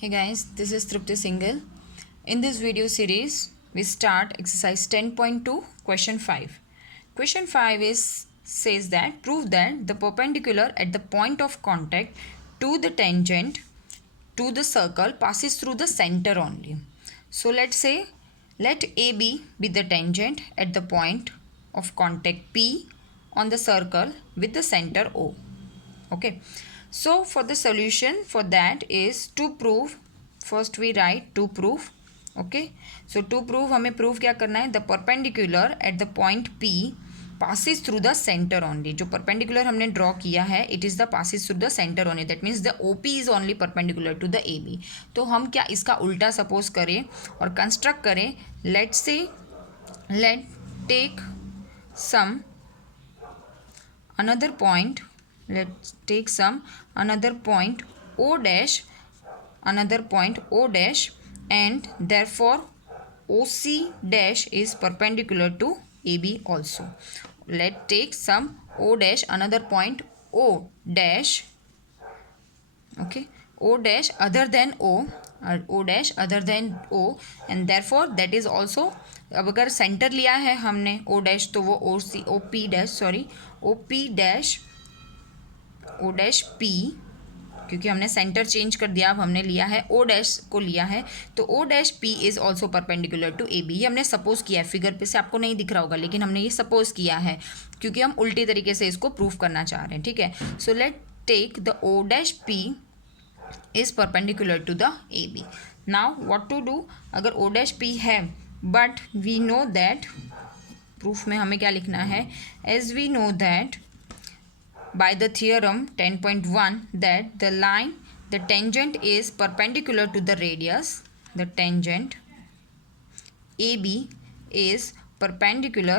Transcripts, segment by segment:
Hey guys, this is Trupti Singhal. In this video series, we start exercise 10.2 question 5. Question 5 says that prove that the perpendicular at the point of contact to the tangent to the circle passes through the center only. So let's say let AB be the tangent at the point of contact P on the circle with the center O. Okay, so for the solution for that is to prove, first we write to prove. Okay, so to prove हमें prove क्या करना है, the perpendicular at the point P passes through the center only. जो perpendicular हमने draw किया है, it is the passes through the center only. That means the OP is only perpendicular to the AB. तो हम क्या इसका उल्टा suppose करें और construct करें. Let's say let take some another point. Let's take some another point O dash, another point O dash, and therefore OC dash is perpendicular to AB also. Let's take some O dash, another point O dash. Okay, O dash other than O, O dash other than O, and therefore that is also, अब अगर centre लिया है हमने O dash तो वो O P dash sorry O P dash O dash P, क्योंकि हमने centre change कर दिया, अब हमने लिया है ओ डैश को लिया है, तो O dash P is also perpendicular to A B. ये हमने सपोज किया है, फिगर पे से आपको नहीं दिख रहा होगा लेकिन हमने ये सपोज किया है क्योंकि हम उल्टी तरीके से इसको प्रूफ करना चाह रहे हैं. ठीक है, so let take the O dash P is perpendicular to the A B. Now what to do, अगर ओ डैश पी है but we know that, proof में हमें क्या लिखना है, as we know that by the theorem 10.1 that the line, the tangent is perpendicular to the radius, the tangent AB is perpendicular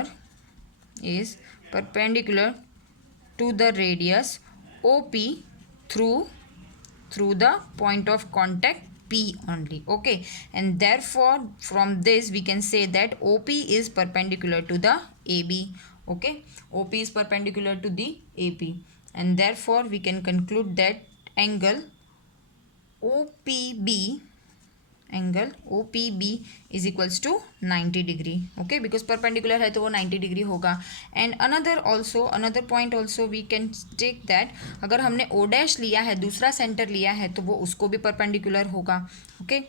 to the radius OP through the point of contact P only. Okay, and therefore from this we can say that OP is perpendicular to the AB. Okay, OP is perpendicular to the AP, and therefore we can conclude that angle OPB is equals to 90 degree. Okay, because perpendicular है तो वो 90 degree होगा. And another point also we can take that अगर हमने O dash लिया है, दूसरा centre लिया है, तो वो उसको भी perpendicular होगा. Okay,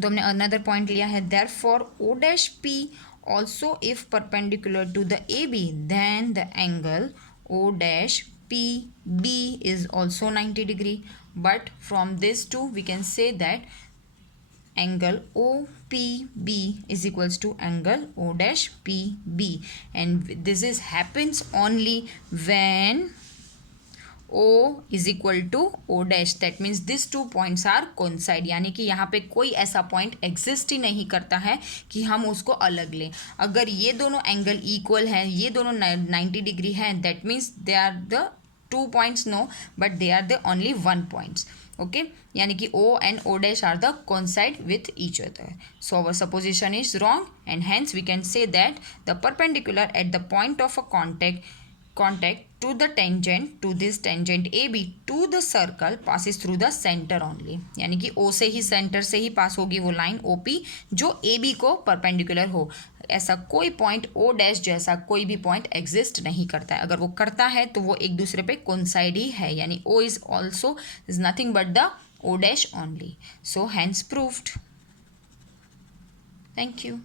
तो हमने another point लिया है, therefore O dash P also if perpendicular to the AB, then the angle O dash PB is also 90 degree. But from this two we can say that angle OPB is equals to angle O dash PB, and this is happens only when O is equal to O dash. That means these two points are coincide. यानी कि यहाँ पे कोई ऐसा point exist ही नहीं करता है कि हम उसको अलग लें. अगर ये दोनों एंगल इक्वल हैं, ये दोनों 90 डिग्री हैं, that means they are the two points, no, but they are the only one points. Okay, यानी कि O and O dash are the coincide with each other. So our supposition is wrong, and hence we can say that the perpendicular at the point of a contact to the tangent, to this tangent AB to the circle passes through the center only. यानी कि O से ही, centre से ही पास होगी वो line OP जो AB को perpendicular हो. ऐसा कोई पॉइंट O डैश जैसा कोई भी पॉइंट एग्जिस्ट नहीं करता है. अगर वो करता है तो वो एक दूसरे पे कोइंसाइड ही है, यानी O is also is nothing but the O dash only. So hence proved. Thank you.